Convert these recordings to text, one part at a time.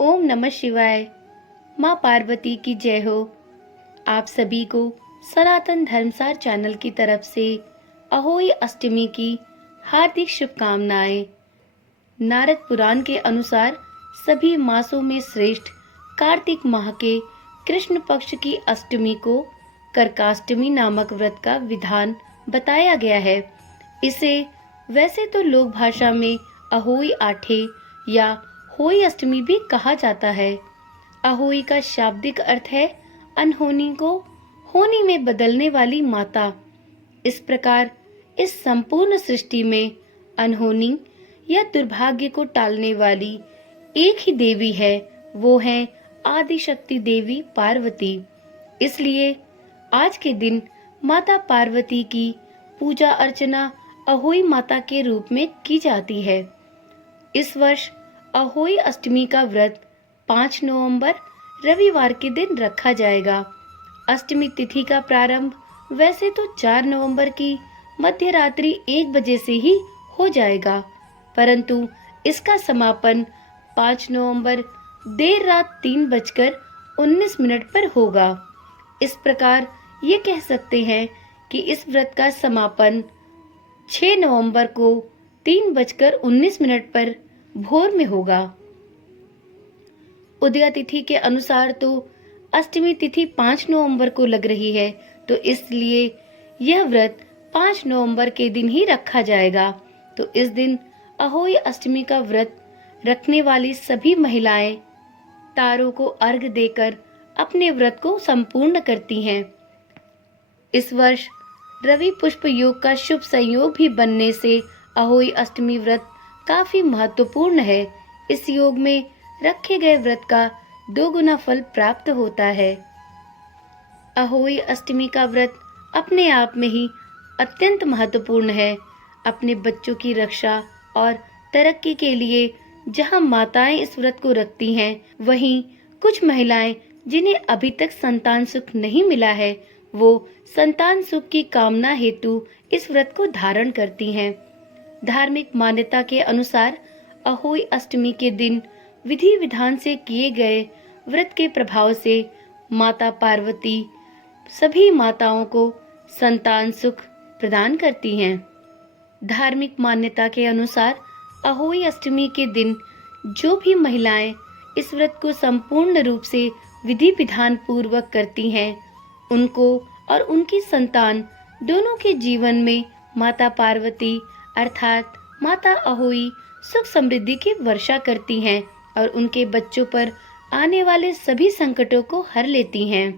ओम नमः शिवाय। माँ पार्वती की जय हो। आप सभी को सनातन धर्मसार चैनल की तरफ से अहोई अष्टमी की हार्दिक शुभकामनाएं। नारद पुराण के अनुसार सभी मासों में श्रेष्ठ कार्तिक माह के कृष्ण पक्ष की अष्टमी को करकाष्टमी नामक व्रत का विधान बताया गया है। इसे वैसे तो लोक भाषा में अहोई आठे या होई अष्टमी भी कहा जाता है। अहोई का शाब्दिक अर्थ है अनहोनी को होनी में बदलने वाली माता। इस प्रकार इस संपूर्ण सृष्टि में अनहोनी या दुर्भाग्य को टालने वाली एक ही देवी है, वो है आदि शक्ति देवी पार्वती। इसलिए आज के दिन माता पार्वती की पूजा अर्चना अहोई माता के रूप में की जाती है। इस वर्ष अहोई अष्टमी का व्रत 5 नवंबर रविवार के दिन रखा जाएगा। अष्टमी तिथि का प्रारंभ वैसे तो 4 नवंबर की मध्य रात्रि 1 बजे से ही हो जाएगा, परंतु इसका समापन 5 नवंबर देर रात 3:19 पर होगा। इस प्रकार ये कह सकते हैं कि इस व्रत का समापन 6 नवंबर को 3:19 पर भोर में होगा। उदया तिथि के अनुसार तो अष्टमी तिथि 5 नवंबर को लग रही है, तो इसलिए यह व्रत 5 नवंबर के दिन ही रखा जाएगा। तो इस दिन अहोई अष्टमी का व्रत रखने वाली सभी महिलाएं तारों को अर्घ्य देकर अपने व्रत को संपूर्ण करती हैं। इस वर्ष रवि पुष्प योग का शुभ संयोग भी बनने से अहोई अष्टमी व्रत काफी महत्वपूर्ण है। इस योग में रखे गए व्रत का 2 गुना फल प्राप्त होता है। अहोई अष्टमी का व्रत अपने आप में ही अत्यंत महत्वपूर्ण है। अपने बच्चों की रक्षा और तरक्की के लिए जहां माताएं इस व्रत को रखती हैं, वहीं कुछ महिलाएं जिन्हें अभी तक संतान सुख नहीं मिला है, वो संतान सुख की कामना हेतु इस व्रत को धारण करती हैं। धार्मिक मान्यता के अनुसार अहोई अष्टमी के दिन विधि विधान से किए गए व्रत के प्रभाव से माता पार्वती सभी माताओं को संतान सुख प्रदान करती हैं। धार्मिक मान्यता के अनुसार अहोई अष्टमी के दिन जो भी महिलाएं इस व्रत को संपूर्ण रूप से विधि विधान पूर्वक करती हैं, उनको और उनकी संतान दोनों के जीवन में माता पार्वती अर्थात माता अहोई सुख समृद्धि की वर्षा करती हैं और उनके बच्चों पर आने वाले सभी संकटों को हर लेती हैं।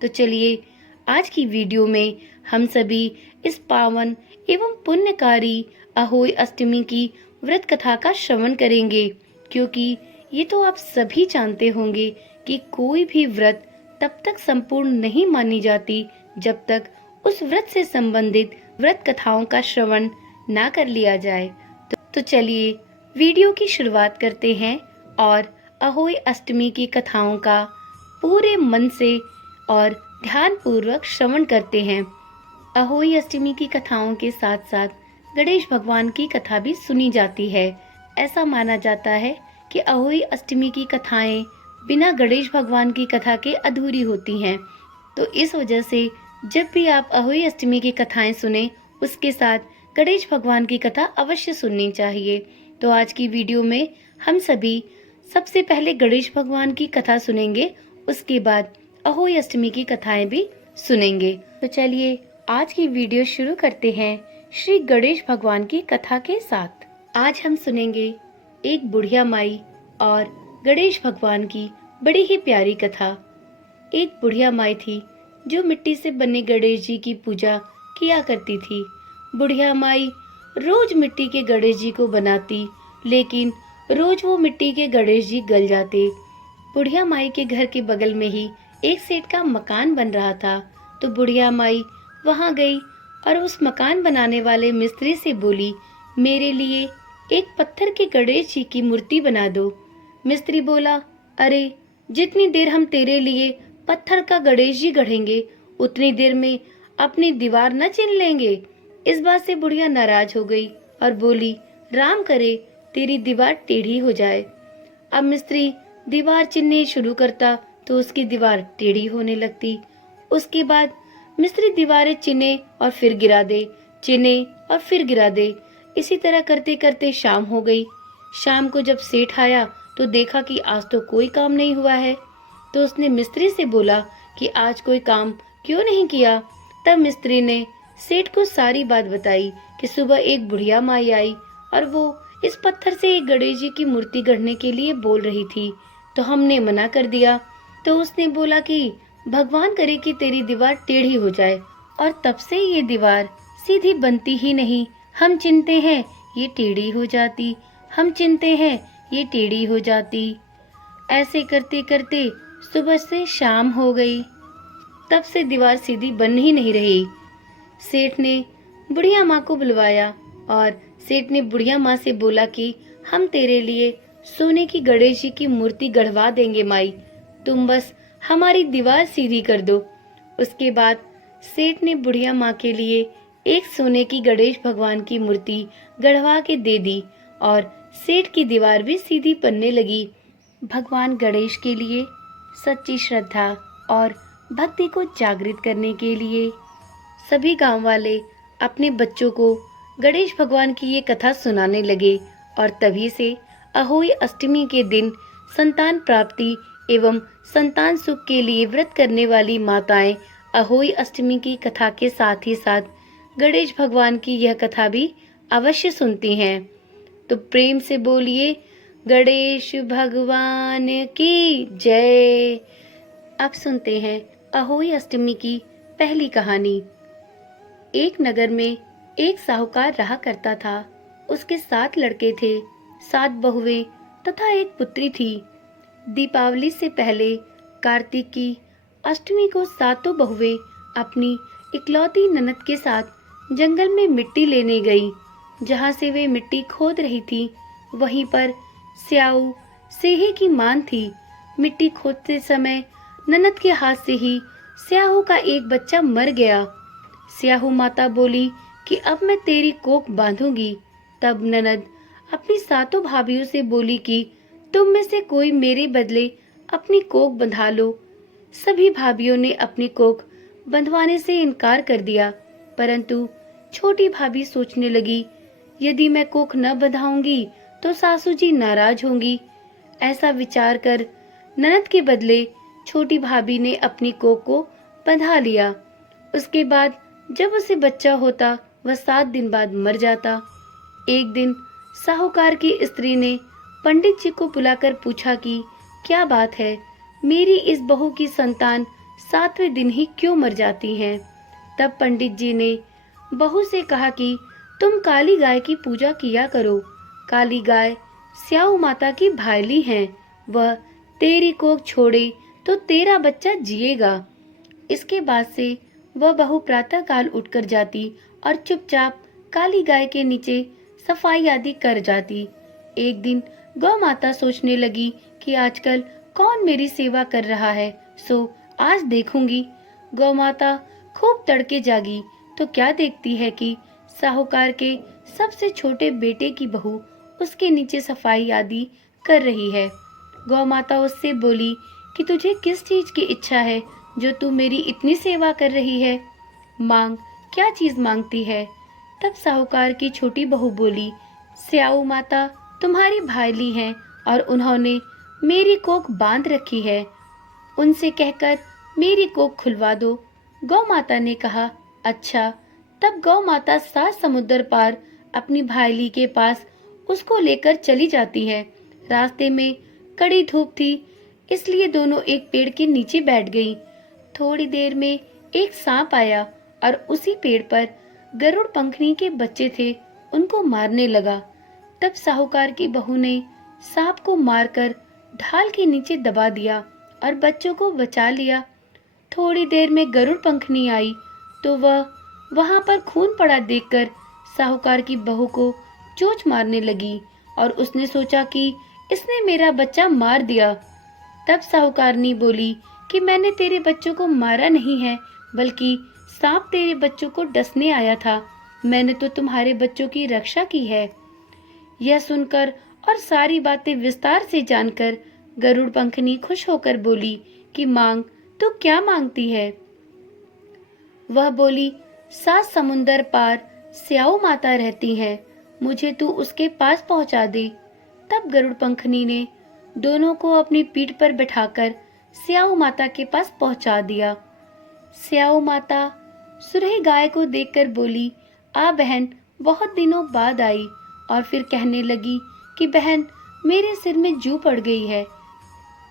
तो चलिए आज की वीडियो में हम सभी इस पावन एवं पुण्यकारी अहोई अष्टमी की व्रत कथा का श्रवण करेंगे, क्योंकि ये तो आप सभी जानते होंगे कि कोई भी व्रत तब तक संपूर्ण नहीं मानी जाती जब तक उस व्रत से संबंधित व्रत कथाओं का श्रवण ना कर लिया जाए। तो चलिए वीडियो की शुरुआत करते हैं और अहोई अष्टमी की कथाओं का पूरे मन से और ध्यान पूर्वक श्रवण करते हैं। अहोई अष्टमी की कथाओं के साथ साथ गणेश भगवान की कथा भी सुनी जाती है। ऐसा माना जाता है कि अहोई अष्टमी की कथाएं बिना गणेश भगवान की कथा के अधूरी होती हैं। तो इस वजह से जब भी आप अहोई अष्टमी की कथाएं सुने, उसके साथ गणेश भगवान की कथा अवश्य सुननी चाहिए। तो आज की वीडियो में हम सभी सबसे पहले गणेश भगवान की कथा सुनेंगे, उसके बाद अहोई अष्टमी की कथाएं भी सुनेंगे। तो चलिए आज की वीडियो शुरू करते हैं श्री गणेश भगवान की कथा के साथ। आज हम सुनेंगे एक बुढ़िया माई और गणेश भगवान की बड़ी ही प्यारी कथा। एक बुढ़िया माई थी जो मिट्टी से बने गणेश जी की पूजा किया करती थी। बुढ़िया माई रोज मिट्टी के गणेश जी को बनाती, लेकिन रोज वो मिट्टी के गणेश जी गल जाते। बुढ़िया माई के घर के बगल में ही एक सेठ का मकान बन रहा था, तो बुढ़िया माई वहां गई और उस मकान बनाने वाले मिस्त्री से बोली, मेरे लिए एक पत्थर के गणेश जी की मूर्ति बना दो। मिस्त्री बोला, अरे जितनी देर हम तेरे लिए पत्थर का गणेश जी गढ़ेंगे, उतनी देर में अपनी दीवार न चिन लेंगे। इस बात से बुढ़िया नाराज हो गई और बोली, राम करे तेरी दीवार टेढ़ी हो जाए। अब मिस्त्री दीवार चिनने शुरू करता तो उसकी दीवार टेढ़ी होने लगती। उसके बाद मिस्त्री दीवारें चिने और फिर गिरा दे, चिने और फिर गिरा दे। इसी तरह करते करते शाम हो गई। शाम को जब सेठ आया तो देखा कि आज तो कोई काम नहीं हुआ है। तो उसने मिस्त्री से बोला कि आज कोई काम क्यों नहीं किया। तब मिस्त्री ने सेठ को सारी बात बताई कि सुबह एक बुढ़िया माई आई और वो इस पत्थर से एक गणेश जी की मूर्ति गढ़ने के लिए बोल रही थी। तो हमने मना कर दिया। तो उसने बोला कि भगवान करे कि तेरी दीवार टेढ़ी हो जाए। और तब से ये दीवार सीधी बनती ही नहीं। हम चिनते हैं ये टेढ़ी हो जाती, हम चिनते हैं ये टेढ़ी हो जाती। ऐसे करते करते सुबह से शाम हो गई। तब से दीवार सीधी बन ही नहीं रही। सेठ ने बुढ़िया माँ को बुलवाया और सेठ ने बुढ़िया माँ से बोला कि हम तेरे लिए सोने की गणेश जी की मूर्ति गढ़वा देंगे माई, तुम बस हमारी दीवार सीधी कर दो। उसके बाद सेठ ने बुढ़िया माँ के लिए एक सोने की गणेश भगवान की मूर्ति गढ़वा के दे दी और सेठ की दीवार भी सीधी बनने लगी। भगवान गणेश के लिए सच्ची श्रद्धा और भक्ति को जागृत करने के लिए सभी गांव वाले अपने बच्चों को गणेश भगवान की ये कथा सुनाने लगे। और तभी से अहोई अष्टमी के दिन संतान प्राप्ति एवं संतान सुख के लिए व्रत करने वाली माताएं अहोई अष्टमी की कथा के साथ ही साथ गणेश भगवान की यह कथा भी अवश्य सुनती हैं। तो प्रेम से बोलिए गणेश भगवान की जय। अब सुनते हैं अहोई अष्टमी की पहली कहानी। एक नगर में एक साहूकार रहा करता था। उसके 7 लड़के थे, 7 बहुएं तथा एक पुत्री थी। दीपावली से पहले कार्तिक की अष्टमी को 7 बहुएं अपनी इकलौती ननद के साथ जंगल में मिट्टी लेने गई। जहां से वे मिट्टी खोद रही थी वहीं पर स्याऊ सेहे की मान थी। मिट्टी खोदते समय ननद के हाथ से ही स्याहू का एक बच्चा मर गया। स्याहू माता बोली कि अब मैं तेरी कोख बांधूंगी। तब ननद अपनी 7 भाभियों से बोली कि तुम में से कोई मेरे बदले अपनी कोख बंधा लो। सभी भाभियों ने अपनी कोख बंधवाने से इनकार कर दिया, परंतु छोटी भाभी सोचने लगी यदि मैं कोख न बंधाऊंगी तो सासू जी नाराज होंगी। ऐसा विचार कर ननद के बदले छोटी भाभी ने अपनी कोख को बंधा लिया। उसके बाद जब उसे बच्चा होता वह 7 दिन बाद मर जाता। एक दिन साहूकार की स्त्री ने पंडित जी को बुलाकर पूछा कि क्या बात है, मेरी इस बहू की संतान 7वें दिन ही क्यों मर जाती हैं। तब पंडित जी ने बहू से कहा कि तुम काली गाय की पूजा किया करो। काली गाय स्याऊ माता की भाईली है, वह तेरी कोख छोड़े तो तेरा बच्चा जिएगा। इसके बाद से वह बहू प्रातः काल उठकर जाती और चुपचाप काली गाय के नीचे सफाई आदि कर जाती। एक दिन गौ माता सोचने लगी कि आजकल कौन मेरी सेवा कर रहा है, सो आज देखूंगी। गौ माता खूब तड़के जागी तो क्या देखती है कि साहूकार के सबसे छोटे बेटे की बहू उसके नीचे सफाई आदि कर रही है। गौ माता उससे बोली कि तुझे किस चीज की इच्छा है जो तू मेरी इतनी सेवा कर रही है, मांग, क्या चीज मांगती है। तब साहूकार की छोटी बहू बोली, स्याऊ माता तुम्हारी भाईली हैं और उन्होंने मेरी कोख बांध रखी है, उनसे कहकर मेरी कोख खुलवा दो। गौ माता ने कहा अच्छा। तब गौ माता 7 समुद्र पार अपनी भाईली के पास उसको लेकर चली जाती है। रास्ते में कड़ी धूप थी, इसलिए दोनों एक पेड़ के नीचे बैठ गईं। थोड़ी देर में एक सांप आया और उसी पेड़ पर गरुड़ पंखनी के बच्चे थे, उनको मारने लगा। तब साहूकार की बहू ने सांप को मारकर ढाल के नीचे दबा दिया और बच्चों को बचा लिया। थोड़ी देर में गरुड़ पंखनी आई तो वह वहां पर खून पड़ा देखकर साहूकार की बहू को चोंच मारने लगी और उसने सोचा कि इसने मेरा बच्चा मार दिया। तब साहूकारनी बोली कि मैंने तेरे बच्चों को मारा नहीं है, बल्कि सांप तेरे बच्चों को डसने आया था। मैंने तो तुम्हारे बच्चों की रक्षा की है। यह सुनकर और सारी बातें विस्तार से जानकर गरुड़ पंखनी खुश होकर बोली कि मांग, तू क्या मांगती है? वह बोली, 7 समुंदर पार स्याऊ माता रहती है, मुझे तू उसके पास पहुंचा दे। तब गरुड़ पंखनी ने दोनों को अपनी पीठ पर बिठाकर स्याऊ माता के पास पहुंचा दिया। स्याऊ माता सुरही गाय को देखकर बोली, आ बहन, बहुत दिनों बाद आई। और फिर कहने लगी कि बहन, मेरे सिर में जू पड़ गई है।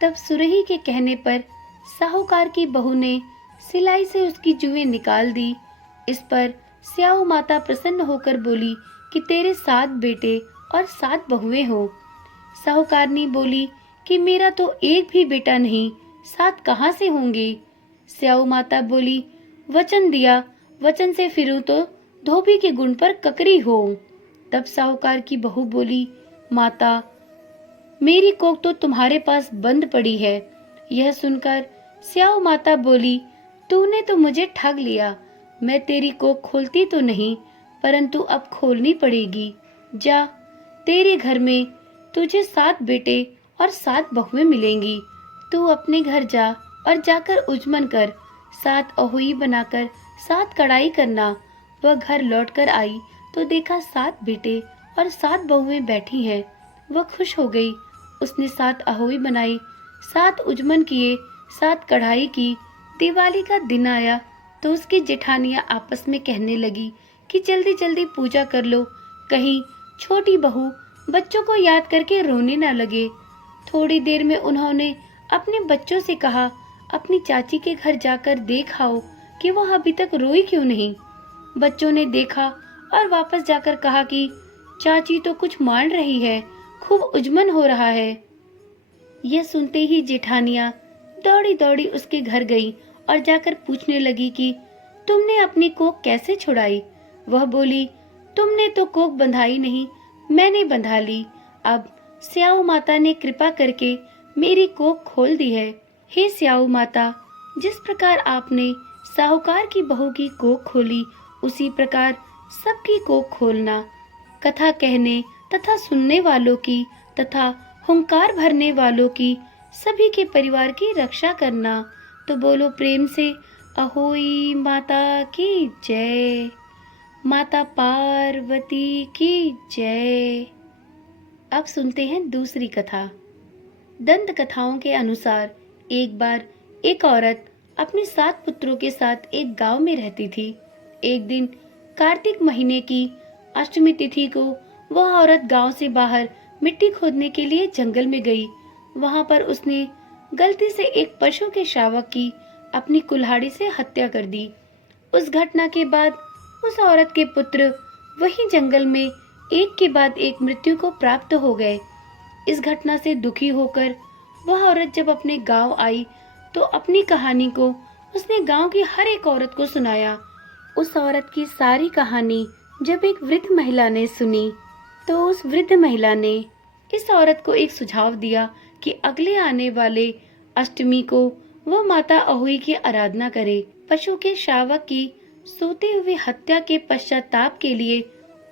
तब सुरही के कहने पर साहूकार की बहू ने सिलाई से उसकी जुएं निकाल दी। इस पर स्याऊ माता प्रसन्न होकर बोली कि तेरे 7 बेटे और 7 बहुएं हो। साहूकारनी बोली कि मेरा तो एक भी बेटा नहीं, 7 कहाँ से होंगे? स्याऊ माता बोली, वचन दिया, वचन से फिरूं तो धोबी के गुण पर ककरी हो। तब साहूकार की बहू बोली, माता, मेरी कोख तो तुम्हारे पास बंद पड़ी है। यह सुनकर स्याऊ माता बोली, तूने तो मुझे ठग लिया। मैं तेरी कोख खोलती तो नहीं, परंतु अब खोलनी पड़ेगी। जा, तेरे घर में तुझे 7 बेटे और 7 बहुएं मिलेंगी। तू अपने घर जा और जाकर उजमन कर, 7 अहुई बनाकर 7 कढ़ाई करना। वह घर लौटकर आई तो देखा 7 बेटे और 7 बहुएं बैठी हैं। वह खुश हो गई। उसने 7 अहोई बनाई, 7 उजमन किए, 7 कढ़ाई की। दिवाली का दिन आया तो उसकी जेठानियां आपस में कहने लगी कि जल्दी जल्दी पूजा कर लो, कहीं छोटी बहू बच्चों को याद करके रोने न लगे। थोड़ी देर में उन्होंने अपने बच्चों से कहा, अपनी चाची के घर जाकर देख आओ कि वह अभी तक रोई क्यों नहीं। बच्चों ने देखा और वापस जाकर कहा कि चाची तो कुछ मान रही है, खूब उजमन हो रहा है। यह सुनते ही जेठानियां दौड़ी दौड़ी उसके घर गई और जाकर पूछने लगी कि तुमने अपनी कोख कैसे छुड़ाई? वह बोली, तुमने तो कोख बंधाई नहीं, मैंने बंधा ली। अब स्याऊ माता ने कृपा करके मेरी कोख खोल दी है। हे स्याऊ माता, जिस प्रकार आपने साहूकार की बहू की कोख खोली, उसी प्रकार सबकी कोख खोलना। कथा कहने तथा सुनने वालों की तथा हुंकार भरने वालों की, सभी के परिवार की रक्षा करना। तो बोलो प्रेम से, अहोई माता की जय, माता पार्वती की जय। अब सुनते हैं दूसरी कथा। दंत कथाओं के अनुसार एक बार एक औरत अपने 7 पुत्रों के साथ एक गांव में रहती थी। एक दिन कार्तिक महीने की अष्टमी तिथि को वह औरत गांव से बाहर मिट्टी खोदने के लिए जंगल में गई। वहां पर उसने गलती से एक पशु के शावक की अपनी कुल्हाड़ी से हत्या कर दी। उस घटना के बाद उस औरत के पुत्र वही जंगल में एक के बाद एक मृत्यु को प्राप्त हो गए। इस घटना से दुखी होकर वह औरत जब अपने गांव आई तो अपनी कहानी को उसने गांव की हर एक औरत को सुनाया। उस औरत की सारी कहानी जब एक वृद्ध महिला ने सुनी तो उस वृद्ध महिला ने इस औरत को एक सुझाव दिया कि अगले आने वाले अष्टमी को वह माता अहोई की आराधना करे। पशु के शावक की सोते हुए हत्या के पश्चाताप के लिए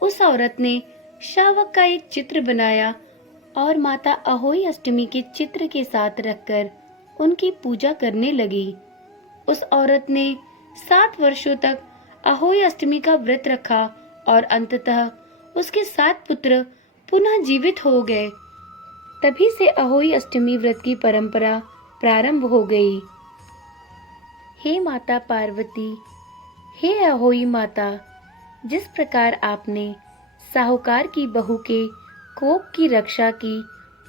उस औरत ने शावक का एक चित्र बनाया और माता अहोई अष्टमी के चित्र के साथ रखकर उनकी पूजा करने लगी। उस औरत ने 7 वर्षों तक अहोई अष्टमी का व्रत रखा और अंततः उसके 7 पुत्र पुनः जीवित हो गए। तभी से अहोई अष्टमी व्रत की परंपरा प्रारंभ हो गई। हे माता पार्वती, हे अहोई माता, जिस प्रकार आपने साहूकार की बहू के कोख की रक्षा की,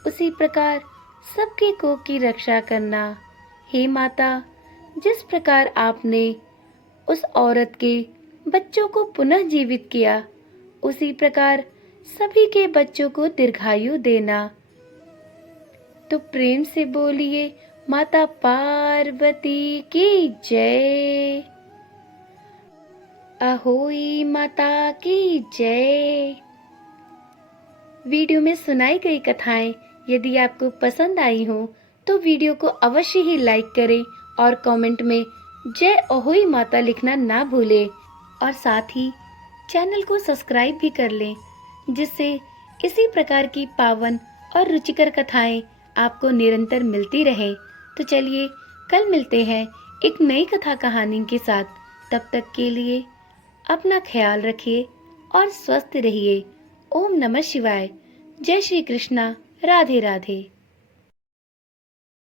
उसी प्रकार सबके कोख की रक्षा करना। हे माता, जिस प्रकार आपने उस औरत के बच्चों को पुनः जीवित किया, उसी प्रकार सभी के बच्चों को दीर्घायु देना। तो प्रेम से बोलिए, माता पार्वती की जय, अहोई माता की जय। वीडियो में सुनाई गई कथाएं यदि आपको पसंद आई हो तो वीडियो को अवश्य ही लाइक करें और कमेंट में जय अहोई माता लिखना ना भूलें और साथ ही चैनल को सब्सक्राइब भी कर लें, जिससे इसी प्रकार की पावन और रुचिकर कथाएं आपको निरंतर मिलती रहे। तो चलिए कल मिलते हैं एक नई कथा कहानी के साथ। तब तक के लिए अपना ख्याल रखिए और स्वस्थ रहिए। ओम नमः शिवाय। जय श्री कृष्णा। राधे राधे।